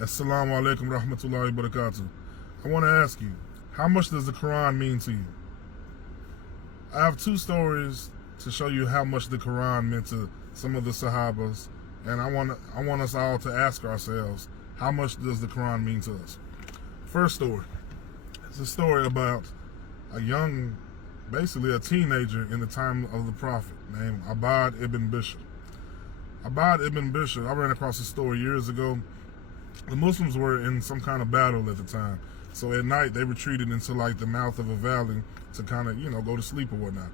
Assalamu alaikum rahmatullahi wa barakatuh. I want to ask you, how much does the Qur'an mean to you? I have two stories to show you how much the Qur'an meant to some of the Sahabas, and I want us all to ask ourselves, how much does the Qur'an mean to us? First story. It's a story about basically a teenager in the time of the Prophet named Abbad ibn Bishr. Abbad ibn Bishr, I ran across this story years ago. The Muslims were in some kind of battle at the time. So at night, they retreated into like the mouth of a valley to kind of, go to sleep or whatnot.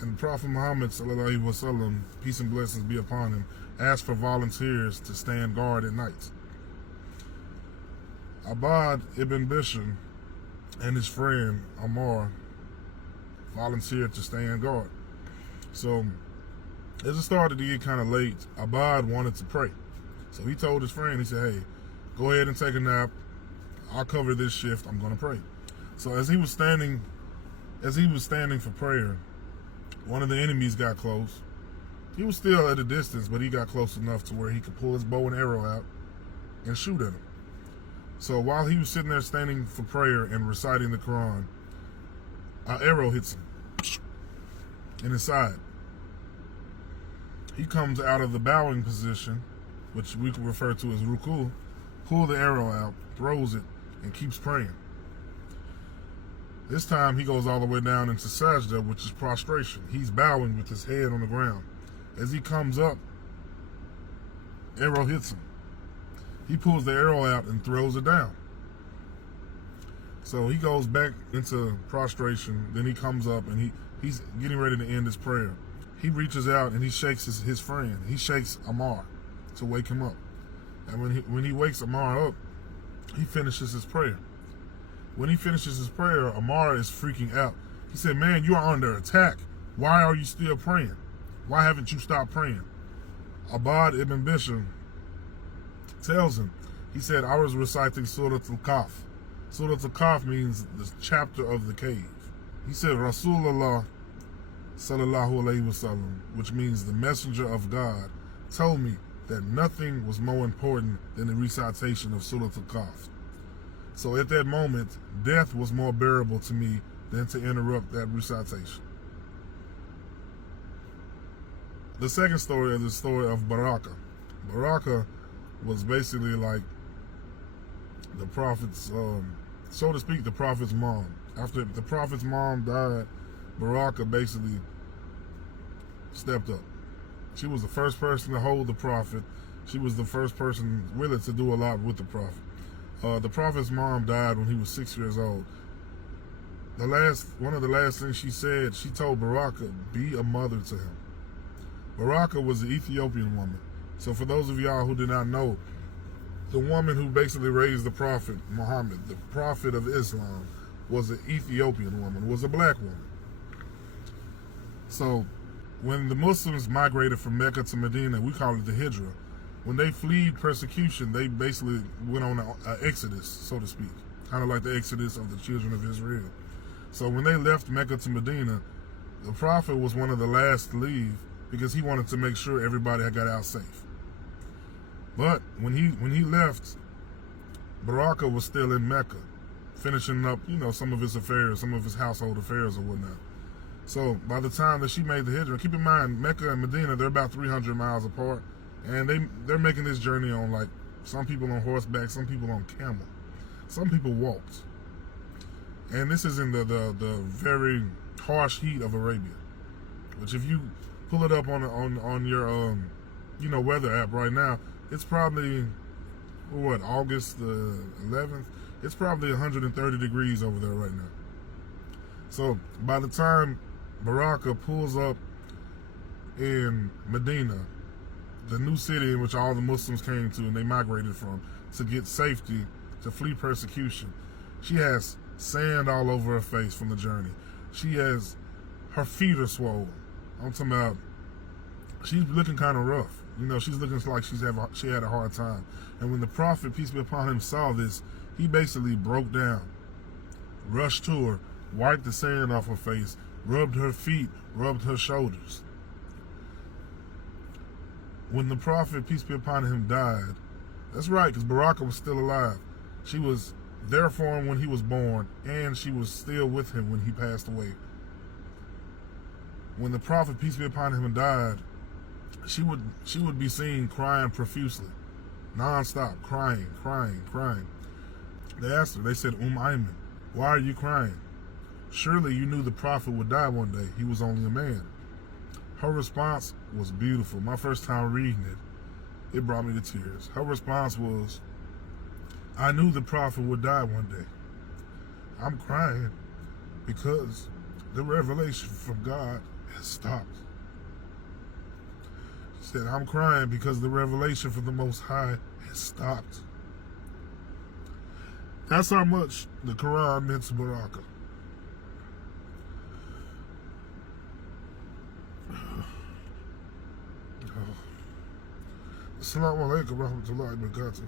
And Prophet Muhammad, sallallahu alaihi wasallam, peace and blessings be upon him, asked for volunteers to stand guard at night. Abbad ibn Bishr and his friend Ammar volunteered to stand guard. So as it started to get kind of late, Abbad wanted to pray. So he told his friend, he said, hey, go ahead and take a nap. I'll cover this shift. I'm going to pray. So as he was standing for prayer, one of the enemies got close. He was still at a distance, but he got close enough to where he could pull his bow and arrow out and shoot at him. So while he was sitting there standing for prayer and reciting the Quran, an arrow hits him in his side. He comes out of the bowing position, which we could refer to as ruku, pull the arrow out, throws it, and keeps praying. This time he goes all the way down into sajda, which is prostration. He's bowing with his head on the ground. As he comes up, arrow hits him. He pulls the arrow out and throws it down. So he goes back into prostration. Then he comes up and he's getting ready to end his prayer. He reaches out and he shakes his friend. He shakes Ammar to wake him up. And when he wakes Ammar up, he finishes his prayer. When he finishes his prayer, Ammar is freaking out. He said, man, you are under attack. Why are you still praying? Why haven't you stopped praying? Abbad ibn Bishr tells him, he said, I was reciting Surah Al-Kahf. Surah Al-Kahf means the chapter of the cave. He said, Rasulullah sallallahu alayhi wasallam, which means the messenger of God, told me that nothing was more important than the recitation of Surah Al-Kahf. So at that moment, death was more bearable to me than to interrupt that recitation. The second story is the story of Baraka. Baraka was basically like the Prophet's, so to speak, the Prophet's mom. After the Prophet's mom died, Baraka basically stepped up. She was the first person to hold the Prophet. She was the first person really to do a lot with the Prophet. The Prophet's mom died when he was 6 years old. One of the last things she said, she told Baraka, be a mother to him. Baraka was an Ethiopian woman. So for those of y'all who did not know, the woman who basically raised the Prophet Muhammad, the Prophet of Islam, was an Ethiopian woman, was a black woman. So when the Muslims migrated from Mecca to Medina, we call it the Hijrah. When they fled persecution, they basically went on an exodus, so to speak, kind of like the exodus of the children of Israel. So when they left Mecca to Medina, the Prophet was one of the last to leave because he wanted to make sure everybody had got out safe. But when he left, Baraka was still in Mecca, finishing up, some of his affairs, some of his household affairs or whatnot. So by the time that she made the hijrah, keep in mind, Mecca and Medina, they're about 300 miles apart. And they're making this journey on, like, some people on horseback, some people on camel. Some people walked. And this is in the very harsh heat of Arabia. Which if you pull it up on your weather app right now, it's probably, August the 11th? It's probably 130 degrees over there right now. So by the time Baraka pulls up in Medina, the new city in which all the Muslims came to and they migrated from to get safety, to flee persecution, she has sand all over her face from the journey. Her feet are swollen. I'm talking about, she's looking kind of rough. She's looking like she had a hard time. And when the Prophet, peace be upon him, saw this, he basically broke down, rushed to her, wiped the sand off her face, rubbed her feet, rubbed her shoulders. When the Prophet, peace be upon him, died, That's right, because Baraka was still alive. She was there for him when he was born, and she was still with him when he passed away. When the Prophet, peace be upon him, died, she would be seen crying profusely, non-stop, crying. They asked her, they said, Ayman, why are you crying? Surely you knew the Prophet would die one day. He was only a man. Her response was beautiful. My first time reading it, it brought me to tears. Her response was, I knew the Prophet would die one day. I'm crying because the revelation from God has stopped. She said, I'm crying because the revelation from the Most High has stopped. That's how much the Qur'an meant to Baraka. Assalamu alaikum wa rahmatullahi wa barakatuh.